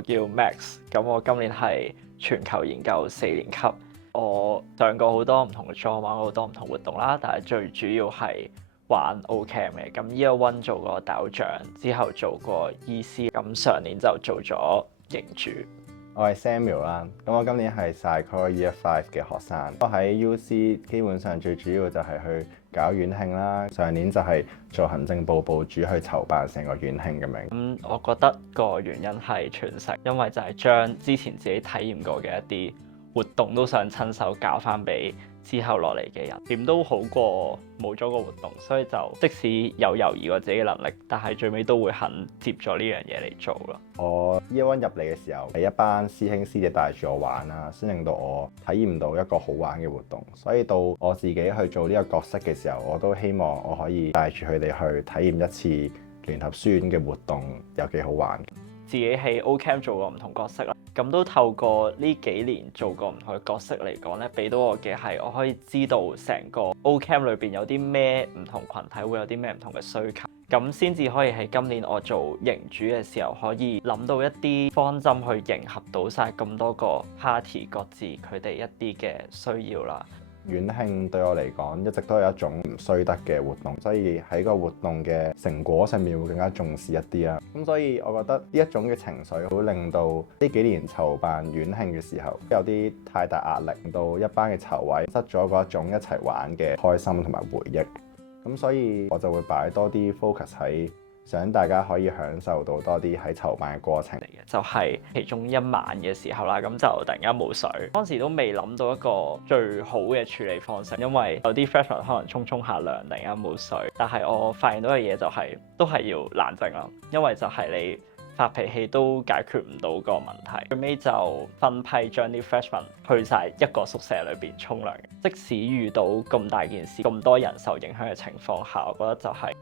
我叫 Max，咁我今年係全球研究4年級。我上過好多唔同嘅莊，玩過好多唔同活動啦，但係最主要係玩 Ocamp 嘅。咁 Year One 做過大獎，之後做過 EC，咁上年就做咗營主。我係 Samuel 啦，咁我今年係 Psychology Year 5嘅學生。我喺 UC 基本上最主要就係去搞院慶啦，上年就係做行政部部主去籌辦成個院慶咁樣。咁我覺得個原因係傳承，因為就係將之前自己體驗過嘅一啲活動都想親手教翻俾之後落嚟嘅人，點都好過冇咗個活動，所以就即使有猶豫過自己嘅能力，但係最尾都會肯接咗呢樣嘢嚟做咯。我 Year One 入嚟嘅時候，係一班師兄師姐帶住我玩啦，先令到我體驗到一個好玩嘅活動。所以到我自己去做呢個角色嘅時候，我都希望我可以帶住佢哋去體驗一次聯合書院嘅活動，有幾好玩。自己喺 Ocamp 做過唔同角色啦，咁都透過呢幾年做過唔同嘅角色嚟講咧，俾到我嘅係我可以知道成個 Ocamp 裏邊有啲咩唔同群體會有啲咩唔同嘅需求，咁先至可以喺今年我做營主嘅時候，可以諗到一啲方針去迎合到晒咁多個 party 各自佢哋一啲嘅需要啦。院慶對我嚟講一直都係一種唔衰得嘅活動，所以喺個活動嘅成果上面會更加重視一啲啦。咁所以我覺得呢一種嘅情緒會令到呢幾年籌辦院慶嘅時候有啲太大壓力，令到一班嘅籌委失咗嗰一種一齊玩嘅開心同埋回憶。咁所以我就會擺多啲 focus 喺想大家可以享受到多啲喺籌辦嘅過程嚟嘅，就係其中一晚嘅時候啦，咁就突然間冇水，當時都未諗到一個最好嘅處理方式，因為有啲 freshman 可能沖下涼突然間冇水，但係我發現到嘅嘢就係都係要冷靜啦，因為就係你發脾氣都解決唔到個問題，最尾就分批將啲 freshman 去晒一個宿舍裏邊沖涼。即使遇到咁大件事、咁多人受影響嘅情況下，我覺得就係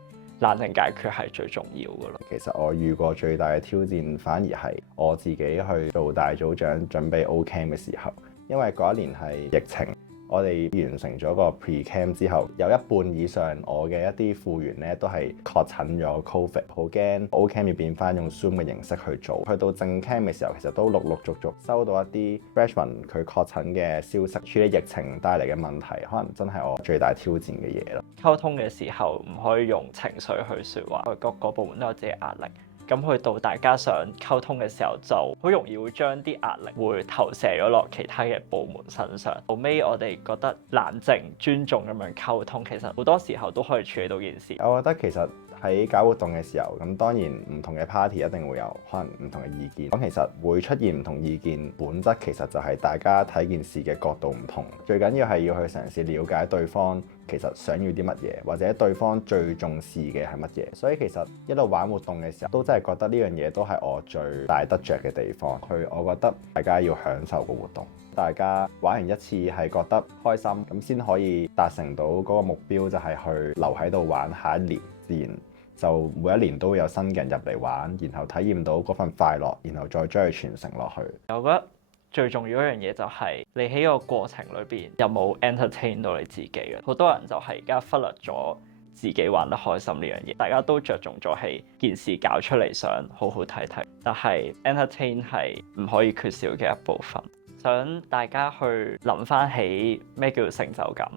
冷靜解決係最重要嘅咯。其實我遇過最大嘅挑戰，反而係我自己去做大組長準備 Ocamp 嘅時候，因為嗰一年係疫情，我哋完成咗個 Pre-Camp 之後，有一半以上我嘅一啲副員咧都係確診咗 Covid， 好驚 Ocamp 要變翻用 Zoom 嘅形式去做。去到正 Camp 嘅時候，其實都陸陸續續收到一啲 Freshman 佢確診嘅消息，處理疫情帶嚟嘅問題，可能真係我最大挑戰嘅嘢咯。溝通嘅時候唔可以用情緒去説話，各個部門都有自己壓力。咁去到大家想溝通嘅時候，就好容易會將啲壓力會投射咗落其他嘅部門身上。後尾我哋覺得冷靜、尊重咁樣溝通，其實好多時候都可以處理到件事。我覺得其實喺搞活動嘅時候，咁當然唔同嘅 party 一定會有可能唔同嘅意見。咁其實會出現唔同意見，本質其實就係大家睇件事嘅角度唔同。最緊要係要去嘗試了解對方其實想要啲乜嘢，或者對方最重視嘅係乜嘢。所以其實一路玩活動嘅時候，都真係覺得呢樣嘢都係我最大得着嘅地方。我覺得大家要享受個活動，大家玩完一次係覺得開心，咁先可以達成到嗰個目標，就係去留喺度玩下一年，自然就每一年都會有新嘅人入嚟玩，然後體驗到嗰份快樂，然後再將佢傳承落去。我覺得最重要一樣嘢就係你喺個過程裏邊有冇 entertain 到你自己嘅。好多人就係而家忽略咗自己玩得開心呢樣嘢，大家都着重咗係件事搞出嚟想好好睇睇，但係 entertain 係唔可以缺少嘅一部分。想大家去諗翻起咩叫成就感。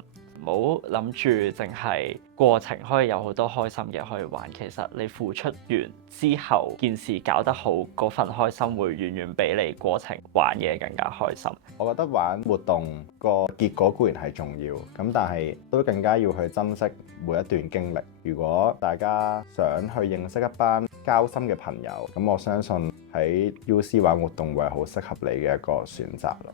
唔好諗住淨係過程可以有好多開心嘅可以玩，其實你付出完之後，件事搞得好，嗰份開心會遠遠比你過程玩嘢更加開心。我覺得玩活動個結果固然係重要，咁但係都更加要去珍惜每一段經歷。如果大家想去認識一班交心嘅朋友，咁我相信喺 UC 玩活動會係好適合你嘅一個選擇咯。